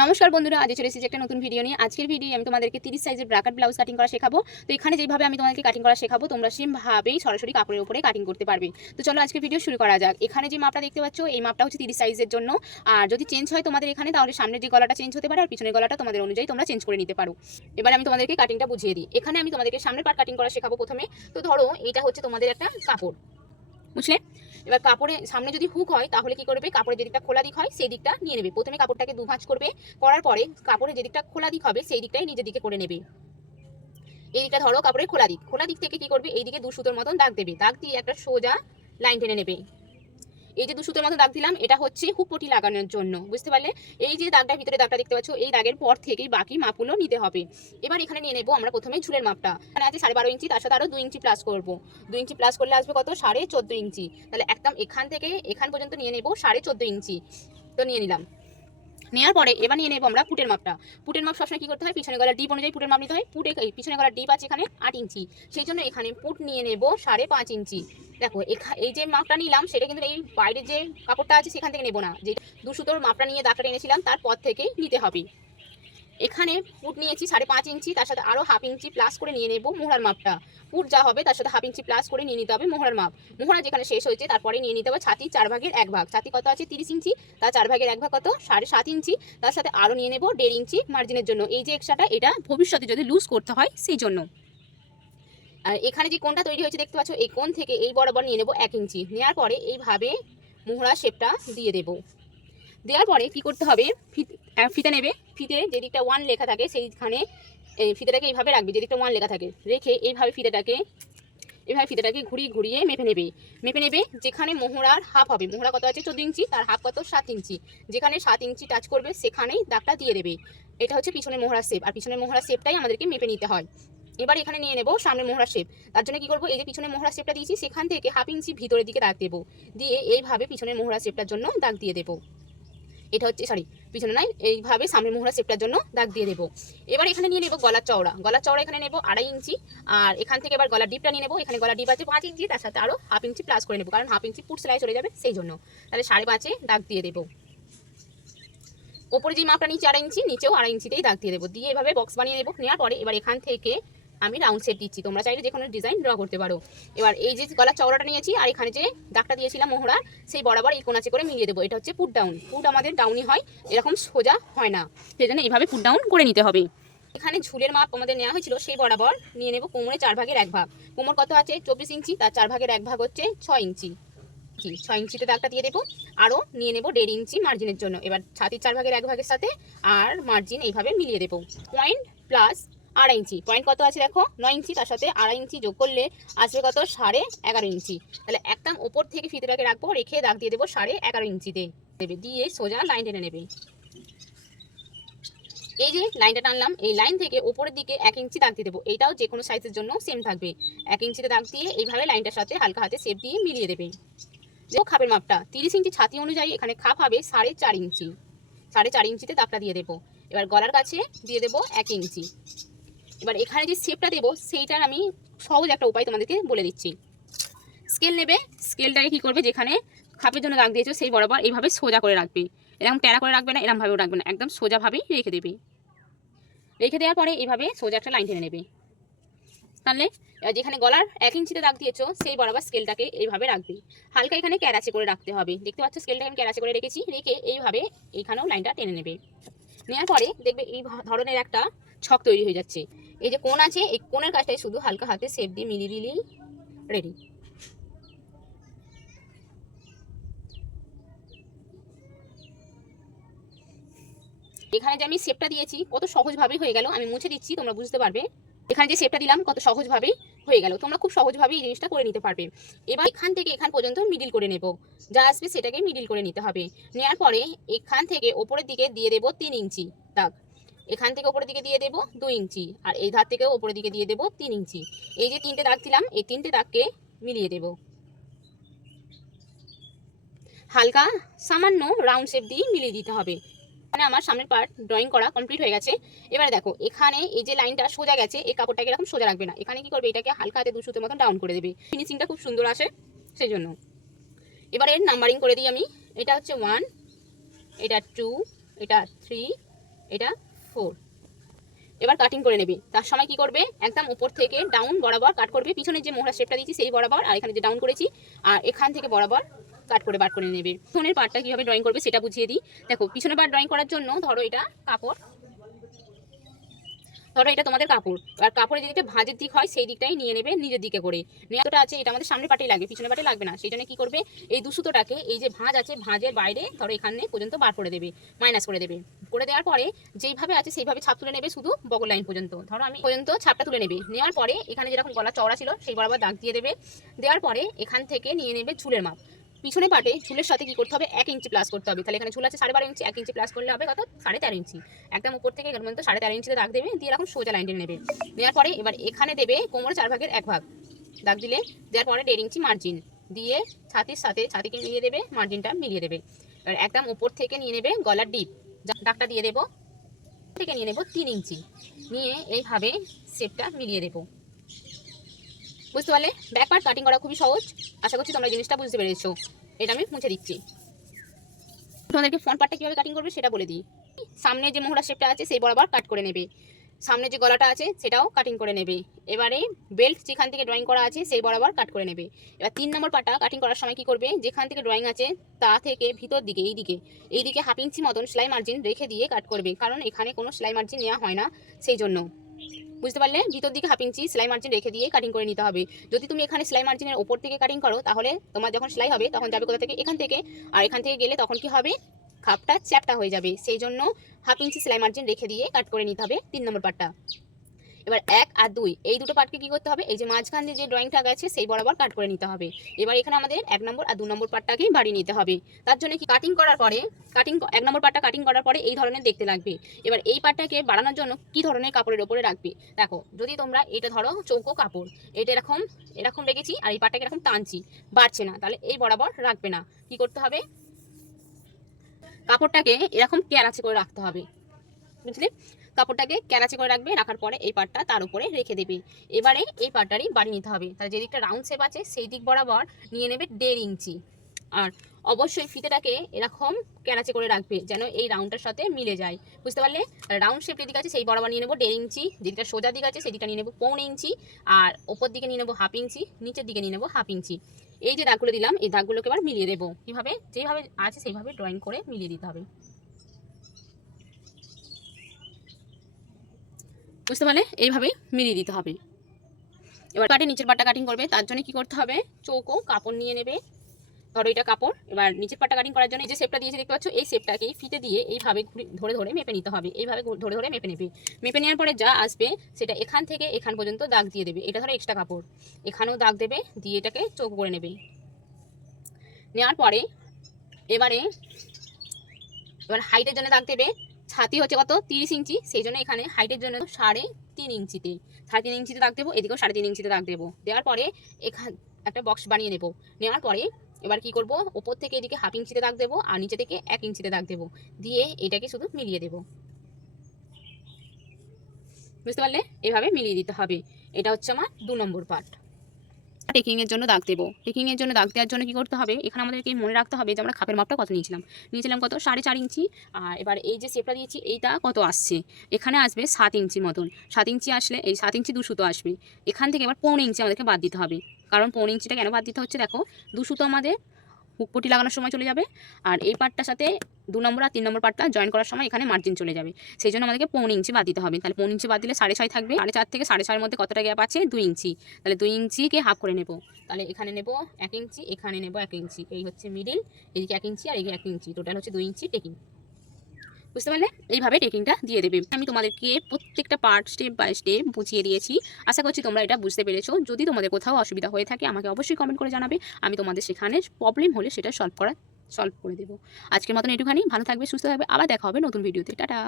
নমস্কার বন্ধুরা, আজ চলে এসেছি একটা নতুন ভিডিও নিয়ে। আজকের ভিডিও আমি তোমাদেরকে 30 সাইজের ব্রাকেট ব্লাউজ কাটিং করা শেখাবো। তো এখানে যেভাবে আমি তোমাদেরকে কাটিং করা শেখাবো তোমরা সেম ভাবেই সরাসরি কাপড়ের উপরে কাটিং করতে পারবে। তো চলো আজকে ভিডিও শুরু করা যাক। এখানে যে মাপটা দেখতে পাচ্ছ এই মাপটা হচ্ছে 30 সাইজের জন্য। আর যদি চেঞ্জ হয় তোমাদের এখানে তাহলে সামনের যে গলাটা চেঞ্জ হতে পারে আর পিছনের গলাটা তোমাদের অনুযায়ী তোমরা চেঞ্জ করে নিতে পারো। এবার আমি তোমাদেরকে কাটিংটা বুঝিয়ে দিই। এখানে আমি তোমাদেরকে সামনের পার্ট কাটিং করা শেখাবো প্রথমে। তো ধরো এটা হচ্ছে তোমাদের একটা কাপড়, বুঝলে? এবার কাপড়ে সামনে যদি হুক হয় তাহলে কি করবে, কাপড়ের যে দিকটা খোলা দিক হয় সেই দিকটা নিয়ে নেবে। প্রথমে কাপড়টাকে দুভাঁজ করবে, করার পরে কাপড়ের যে দিকটা খোলা দিক হবে সেই দিকটাই নিজের দিকে করে নেবে। এই দিকটা ধরো কাপড়ের খোলা দিক থেকে কি করবে, এই দিকে 2 সুতোর মতন দাগ দেবে। দাগ দিয়ে একটা সোজা লাইন টেনে নেবে। এই যে 2 সুতোর মতো দাগ দিলাম এটা হচ্ছে হুক পটি লাগানোর জন্য, বুঝতে পারলে? এই যে দাগটা ভিতরে দাগটা দেখতে পাচ্ছ এই দাগের পর থেকেই বাকি মাপগুলো নিতে হবে। এবার এখানে নিয়ে নেবো আমরা প্রথমে ঝুলের মাপটা। এখানে আছে 12.5 ইঞ্চি, তার সাথে আরো 2 ইঞ্চি প্লাস করবো। 2 ইঞ্চি প্লাস করলে আসবে কত, 14.5 ইঞ্চি। তাহলে একদম এখান থেকে এখান পর্যন্ত নিয়ে নেবো 14.5 ইঞ্চি। তো নিয়ে নিলাম। নেওয়ার পরে এবার নিয়ে নেবো আমরা পুটের মাপটা। পুটের মাপ সবসময় কি করতে হয়, পিছনে গলার ডিপ অনুযায়ী পুটের মাপ নিতে হয়। পিছনে গলার ডিপ আছে এখানে 8 ইঞ্চি, সেই জন্য এখানে পুট নিয়ে নেবো 5.5 ইঞ্চি। দেখো এই যে মাপটা নিলাম সেটা কিন্তু এই বাইরের যে কাপড়টা আছে সেখান থেকে নেবো না, যে 2 সুতোর মাপটা নিয়ে দাগটা টেনেছিলাম তারপর থেকেই নিতে হবে। এখানে পুট নিয়েছি 5.5 ইঞ্চি, তার সাথে আরও 1/2 ইঞ্চি প্লাস করে নিয়ে নেব মোহরার মাপটা। পুট যা হবে তার সাথে 1/2 ইঞ্চি প্লাস করে নিয়ে নিতে হবে মোহরার মাপ। মোহরা যেখানে শেষ হয়েছে তারপরে নিয়ে নিতে হবে ছাতি 4 ভাগের 1 ভাগ। ছাতি কত আছে 30 ইঞ্চি, তার 4 ভাগের 1 ভাগ কত 7.5 ইঞ্চি। তার সাথে আরও নিয়ে নেব 1.5 ইঞ্চি মার্জিনের জন্য। এই যে এক্সট্রাটা এটা ভবিষ্যতে যদি লুজ করতে হয় সেই জন্য। আর এখানে যে কোণটা তৈরি হয়েছে দেখতে পাচ্ছ এই কোণ থেকে এই বরাবর নিয়ে নেব 1 ইঞ্চি। নেওয়ার পরে এইভাবে মোহরা শেপটা দিয়ে দেবো। দেওয়ার পরে কি করতে হবে, ফিতে নেবে। ফিতে যে দিকটা 1 লেখা থাকে সেইখানে এই ফিতেটাকে এইভাবে রাখবে, যে দিকটা 1 লেখা থাকে রেখে এইভাবে ফিতেটাকে ঘুরিয়ে ঘুরিয়ে মেপে নেবে। যেখানে মোহরার হাফ হবে, মোহরা কত আছে 14 ইঞ্চি, তার হাফ কত 7 ইঞ্চি। যেখানে 7 ইঞ্চি টাচ করবে সেখানেই দাগটা দিয়ে দেবে। এটা হচ্ছে পিছনের মোহরা শেপ, আর পিছনের মোহরা শেপটাই আমাদেরকে মেপে নিতে হয়। এবার এখানে নিয়ে নেব সামনের মোহরা শেপ। তার জন্য কি করবো, এই যে পিছনের মোহরা শেপটা দিয়েছি সেখান থেকে 1/2 ইঞ্চি ভিতরের দিকে দাগ দেবো। দিয়ে এইভাবে পিছনের মোহরা শেপটার জন্য দাগ দিয়ে দেবো। এটা হচ্ছে পিছনে নয়, এইভাবে সামনের মোহরা শেপটার জন্য দাগ দিয়ে দেবো। এবার এখানে নিয়ে নেবো গলার চওড়া এখানে নেবো 2.5 ইঞ্চি। আর এখান থেকে এবার গলার ডিপটা নিয়ে নেবো। এখানে গলার ডিপ আছে 5 ইঞ্চি, তার সাথে আরও 1/2 ইঞ্চি প্লাস করে নেবো, কারণ 1/2 ইঞ্চি পুট সেলাই চলে যাবে সেই জন্য। তাহলে 5.5 দাগ দিয়ে দেবো। ওপরে যে মাপটা নিচে 2.5 ইঞ্চি, নিচেও 2.5 ইঞ্চিতেই দাগ দিয়ে দেবো। দিয়ে এভাবে বক্স বানিয়ে নেবো। নেওয়ার পরে এবার এখান থেকে আমি রাউন্ড শেপ দিচ্ছি, তোমরা চাইলে যে কোনো ডিজাইন ড্র করতে পারো। এবার এই যে গলার চওড়াটা নিয়েছি আর এখানে যে দাগটা দিয়েছিলাম মোহরা সেই বরাবর এই কোণাচে করে মিলিয়ে দেবো। এটা হচ্ছে পুট ডাউন। পুট আমাদের ডাউনই হয়, এরকম সোজা হয় না, সেই জন্য এইভাবে পুট ডাউন করে নিতে হবে। এখানে ঝুলের মাপ আমাদের নেওয়া হয়েছিল সেই বরাবর নিয়ে নেবো কোমরে 4 ভাগের 1 ভাগ। কোমর কত আছে 24 ইঞ্চি, তার 4 ভাগের 1 ভাগ হচ্ছে 6 ইঞ্চি। 6 ইঞ্চিতে দাগটা দিয়ে দেবো। আরও নিয়ে নেবো 1.5 ইঞ্চি মার্জিনের জন্য। এবার ছাতির 4 ভাগের 1 ভাগের সাথে আর মার্জিন এইভাবে মিলিয়ে দেবো। পয়েন্ট প্লাস 2.5 ইঞ্চি, পয়েন্ট কত আছে দেখো 9 ইঞ্চি, তার সাথে 2.5 ইঞ্চি যোগ করলে আসবে কত 11.5 ইঞ্চি। তাহলে একদম ওপর থেকে ফিতেটাকে রাখবো, রেখে দাগ দিয়ে দেবো 11.5 ইঞ্চিতে দেবে। দিয়ে সোজা লাইন টেনে নেবে। এই যে লাইনটা টানলাম এই লাইন থেকে ওপরের দিকে 1 ইঞ্চি দাগ দিয়ে দেবো। এইটাও যে কোনো সাইজের জন্য সেম থাকবে। 1 ইঞ্চিতে দাগ দিয়ে এইভাবে লাইনটার সাথে হালকা হাতে শেপ দিয়ে মিলিয়ে দেবে। খাপের মাপটা 30 ইঞ্চি, ছাতি অনুযায়ী এখানে খাপ হবে 4.5 ইঞ্চি। 4.5 ইঞ্চিতে দাগটা দিয়ে দেবো। এবার গলার কাছে দিয়ে দেবো 1 ইঞ্চি। এবার এখানে যে শেপটা দেবো সেইটার আমি সহজ একটা উপায় তোমাদেরকে বলে দিচ্ছি। স্কেল নেবে, স্কেলটাকে কি করবে, যেখানে খাপের জন্য দাগ দিয়েছো সেই বরাবর এইভাবে সোজা করে রাখবে। এরকম টেরা করে রাখবে না, এরকমভাবেও রাখবে না, একদম সোজাভাবেই রেখে দেবে। রেখে দেওয়ার পরে এইভাবে সোজা একটা লাইন টেনে নেবে। তাহলে যেখানে গলার 1 ইঞ্চিতে দাগ দিয়েছো সেই বরাবর স্কেলটাকে এইভাবে রাখবে। হালকা এখানে ক্যারাচে করে রাখতে হবে। দেখতে পাচ্ছ স্কেলটাকে আমি ক্যারাচে করে রেখেছি। রেখে এইভাবে এইখানেও লাইনটা টেনে নেবে। নেওয়ার পরে দেখবে এই ধরনের একটা ছক তৈরি হয়ে যাচ্ছে। এই যে কোণ আছে এই কোণের কাজটাই শুধু হালকা হাতে শেপ দিয়ে মিলিয়ে দিলেই রেডি। এখানে যে আমি শেপটা দিয়েছি কত সহজভাবেই হয়ে গেল, আমি মুছে দিচ্ছি তোমরা বুঝতে পারবে। এখানে যে শেপটা দিলাম কত সহজভাবেই হয়ে গেল, তোমরা খুব সহজভাবেই এই জিনিসটা করে নিতে পারবে। এবার এখান থেকে এখান পর্যন্ত মিডিল করে নেব, যা আসবে সেটাকে মিডিল করে নিতে হবে। নেওয়ার পরে এখান থেকে ওপরের দিকে দিয়ে দেবো 3 ইঞ্চি দাগ। এখান থেকে ওপরের দিকে দিয়ে দেবো 2 ইঞ্চি, আর এই ধার থেকে ওপরের দিকে দিয়ে দেবো 3 ইঞ্চি। এই যে 3টে দাগ দিলাম এই 3টে দাগকে মিলিয়ে দেবো। হালকা সামান্য রাউন্ড শেপ দিয়ে মিলিয়ে দিতে হবে। মানে আমার সামনের পার্ট ড্রয়িং করা কমপ্লিট হয়ে গেছে। এবারে দেখো এখানে এই যে লাইনটা সোজা গেছে এই কাপড়টাকে এরকম সোজা রাখবে না, এখানে কি করবে এটাকে হালকা হাতে 2 সুতোর মতন ডাউন করে দেবে, ফিনিশিংটা খুব সুন্দর আসে সেই জন্য। এবার এর নাম্বারিং করে দিই আমি। এটা হচ্ছে 1, এটা 2, এটা 3, এটা 4। এবার কাটিং করে নেবে। তার সময় কি করবে, একদম উপর থেকে ডাউন বরাবর কাট করবে, পিছনের যে মোহরা শেপটা দিয়েছি সেই বরাবর, আর এখানে যে ডাউন করেছি আর এখান থেকে বরাবর কাট করে বার করে নেবে। পিছনের পার্টটা কিভাবে ড্রয়িং করবে সেটা বুঝিয়ে দিই। দেখো, পিছনের পার্ট ড্রয়িং করার জন্য ধরো এটা কাপড়, ধরো এটা তোমাদের কাপড়, আর কাপড়ের যেদিকটা ভাঁজের দিক হয় সেই দিকটাই নিয়ে নেবে নিজের দিকে করে। নেওয়াটা আছে এটা আমাদের সামনের পাটেই লাগবে, পিছনের পাটে লাগবে না। সেই জন্য কি করবে, এই দুসুতোটাকে এই যে ভাঁজ আছে ভাঁজের বাইরে ধরো এখানে পর্যন্ত বার করে দেবে, মাইনাস করে দেবে। করে দেওয়ার পরে যেইভাবে আছে সেইভাবে ছাপ তুলে নেবে, শুধু বগল লাইন পর্যন্ত। ধরো আমি পর্যন্ত ছাপটা তুলে নেবে। নেওয়ার পরে এখানে যেরকম গলা চওড়া ছিল সেই বরাবর দাগ দিয়ে দেবে। দেওয়ার পরে এখান থেকে নিয়ে নেবে ঝুলের মাপ। পিছনে পাটে ঝুলের সাথে কি করতে হবে, 1 ইঞ্চি প্লাস করতে হবে। তাহলে এখানে ঝুল আছে 12.5 ইঞ্চি, 1 ইঞ্চি প্লাস করলে হবে কত, 13.5 ইঞ্চি। একদম উপর থেকে এখানে পর্যন্ত 13.5 ইঞ্চিতে দাগ দেবে, দিয়ে এরকম সোজা লাইন টেনে নেবে। নেওয়ার পরে এবার এখানে দেবে কোমরের 4 ভাগের 1 ভাগ দাগ দিলে, দেওয়ার পরে 1.5 ইঞ্চি মার্জিন দিয়ে ছাতির সাথে ছাতিকে মিলিয়ে দেবে, মার্জিনটা মিলিয়ে দেবে। এবার একদম উপর থেকে নিয়ে নেবে গলার ডিপ, দাগটা দিয়ে দেবো, থেকে নিয়ে নেব 3 ইঞ্চি, নিয়ে এইভাবে শেপটা মিলিয়ে দেবো। বুঝতে পারলে? ব্যাক পার্ট কাটিং করা খুবই সহজ। আশা করছি তোমরা জিনিসটা বুঝতে পেরেছো। এটা আমি মুছে দিচ্ছি। তোমাদেরকে ফ্রন্ট পার্টটা কীভাবে কাটিং করবে সেটা বলে দিই। সামনে যে মোহরা শেপটা আছে সেই বরাবর কাট করে নেবে, সামনে যে গলাটা আছে সেটাও কাটিং করে নেবে। এবারে বেল্ট যেখান থেকে ড্রয়িং করা আছে সেই বরাবর কাট করে নেবে। এবার 3 নম্বর পার্টটা কাটিং করার সময় কি করবে, যেখান থেকে ড্রয়িং আছে তা থেকে ভিতর দিকে এইদিকে 1/2 ইঞ্চি মতন সেলাই মার্জিন রেখে দিয়ে কাট করবে, কারণ এখানে কোনো সেলাই মার্জিন নেওয়া হয় না সেই জন্য। বুঝতে পারলে? ভিতর দিকে 1/2 ইঞ্চি সেলাই মার্জিন রেখে দিয়ে কাটিং করে নিতে হবে। যদি তুমি এখানে সেলাই মার্জিনের ওপর থেকে কাটিং করো তাহলে তোমার যখন সেলাই হবে তখন যাবে কোথা থেকে, এখান থেকে, আর এখান থেকে গেলে তখন কি হবে, খাপটা চ্যাপটা হয়ে যাবে। সেই জন্য 1/2 ইঞ্চি সেলাই মার্জিন রেখে দিয়ে কাট করে নিতে হবে 3 নম্বর পার্টটা। এবার 1 আর 2 এই দুটো পার্টকে কি করতে হবে, এই যে মাঝখান দিয়ে যে ড্রয়িংটা আছে সেই বরাবর কাট করে নিতে হবে। এবার এখানে আমাদের 1 নম্বর আর 2 নম্বর পার্টটাকেই বাড়িয়ে নিতে হবে। তার জন্য কি কাটিং করার পরে 1 নম্বর পার্টটা কাটিং করার পরে এই ধরনের দেখতে লাগবে। এবার এই পার্টটাকে বাড়ানোর জন্য কি ধরনের কাপড়ের উপরে রাখবে, দেখো যদি তোমরা এটা ধরো চৌকো কাপড়, এটা এরকম রেখেছি আর এই পার্টটাকে এরকম টানছি, বাড়ছে না, তাহলে এই বরাবর রাখবে না। কি করতে হবে, কাপড়টাকে এরকম ক্যারাচে করে রাখতে হবে। বুঝলে? কাপড়টাকে ক্যারাচে করে রাখবে, রাখার পরে এই পার্টটা তার উপরে রেখে দেবে। এবারে এই পার্টটারই বাড়িয়ে নিতে হবে। তাহলে যেদিকটা রাউন্ড শেপ আছে সেই দিক বরাবর নিয়ে নেবে 1.5 ইঞ্চি, আর অবশ্যই ফিতেটাকে এরকম ক্যারাচে করে রাখবে যেন এই রাউন্ডটার সাথে মিলে যায়। বুঝতে পারলে? রাউন্ড শেপ যেদিক আছে সেই বরাবর নিয়ে নেবো 1.5 ইঞ্চি, যেদিকটা সোজা দিক আছে সেদিকটা নিয়ে নেবো 1.25 ইঞ্চি, আর ওপর দিকে নিয়ে নেবো 1/2 ইঞ্চি, নিচের দিকে নিয়ে নেবো 1/2 ইঞ্চি। এই যে দাগগুলো দিলাম এই দাগগুলোকে এবার মিলিয়ে দেবো। কীভাবে, যেইভাবে আছে সেইভাবে ড্রয়িং করে মিলিয়ে দিতে হবে। বুঝতে পারলে? এইভাবেই মিলিয়ে দিতে হবে। এবার পাটে নিচের পাটটা কাটিং করবে, তার জন্য কি করতে হবে, চৌকো কাপড় নিয়ে নেবে, ধরো এটা কাপড়। এবার নিচের পাটটা কাটিং করার জন্য এই যে শেপটা দিয়েছে দেখতে পাচ্ছ, এই শেপটাকে ফিতে দিয়ে এইভাবে ধরে ধরে মেপে নিতে হবে। এইভাবে ধরে ধরে মেপে নেবে। মেপে নেওয়ার পরে যা আসবে সেটা এখান থেকে এখান পর্যন্ত দাগ দিয়ে দেবে। এটা ধরো এক্সট্রা কাপড়, এখানেও দাগ দেবে, দিয়ে এটাকে চৌকো করে নেবে। নেওয়ার পরে এবার হাইটের জন্য দাগ দেবে। ছাতি হচ্ছে কত, 30 ইঞ্চি, সেই জন্য এখানে হাইটের জন্য 3.5 ইঞ্চিতে, 3.5 ইঞ্চিতে দাগ দেবো, এদিকেও 3.5 ইঞ্চিতে দাগ দেবো। দেওয়ার পরে এখানে একটা বক্স বানিয়ে নেবো। নেওয়ার পরে এবার কি করব, ওপর থেকে এদিকে 1/2 ইঞ্চিতে দাগ দেবো আর নিচে থেকে 1 ইঞ্চিতে দাগ দেবো, দিয়ে এটাকে শুধু মিলিয়ে দেবো। বুঝতে পারলে? এভাবে মিলিয়ে দিতে হবে। এটা হচ্ছে আমার 2 নম্বর পার্ট। টেকিংয়ের জন্য দাগ দেবো। টেকিংয়ের জন্য দাগ দেওয়ার জন্য কী করতে হবে, এখানে আমাদেরকে মনে রাখতে হবে যে আমরা খাপের মাপটা কত নিয়েছিলাম কত, 4.5 ইঞ্চি। আর এবার এই যে শেপটা দিয়েছি এইটা কত আসছে, এখানে আসবে 7 ইঞ্চি মতন। 7 ইঞ্চি আসলে এই 7 ইঞ্চি 2 সুতো আসবে। এখান থেকে এবার 1.25 ইঞ্চি আমাদেরকে বাদ দিতে হবে। কারণ 1.25 ইঞ্চিটা কেন বাদ দিতে হচ্ছে, দেখো 2 সুতো আমাদের হুকপটি লাগানোর সময় চলে যাবে, আর এই পার্টটার সাথে 2 নম্বর আর 3 নম্বর পার্টটা জয়েন করার সময় এখানে মার্জিন চলে যাবে। সেই জন্য আমাদেরকে 1.25 ইঞ্চি বাদ দিতে হবে। তাহলে 1.25 ইঞ্চি বাদ দিলে 4.5 থাকবে। 4.5 থেকে 4.5 মধ্যে কতটা গ্যাপ আছে, 2 ইঞ্চি। তাহলে 2 ইঞ্চিকে হাফ করে নেব। তাহলে এখানে নেব 1 ইঞ্চি, এখানে নেব 1 ইঞ্চি, এই হচ্ছে মিডিল, এদিকে 1 ইঞ্চি আর এদিকে 1 ইঞ্চি, টোটাল হচ্ছে 2 ইঞ্চি টেকিং। বুঝতে পারলে? এইভাবে টেকিংটা দিয়ে দেবে। আমি তোমাদেরকে প্রত্যেকটা পার্ট স্টেপ বাই স্টেপ বুঝিয়ে দিয়েছি। আশা করছি তোমরা এটা বুঝতে পেরেছো। যদি তোমাদের কোথাও অসুবিধা হয়ে থাকে আমাকে অবশ্যই কমেন্ট করে জানাবে। আমি তোমাদের সেখানে প্রবলেম হলে সেটা সলভ করে দেবো। আজকের মতন এটুখানি। ভালো থাকবে, সুস্থ থাকবে, আবার দেখা হবে নতুন ভিডিওতে। টাটা।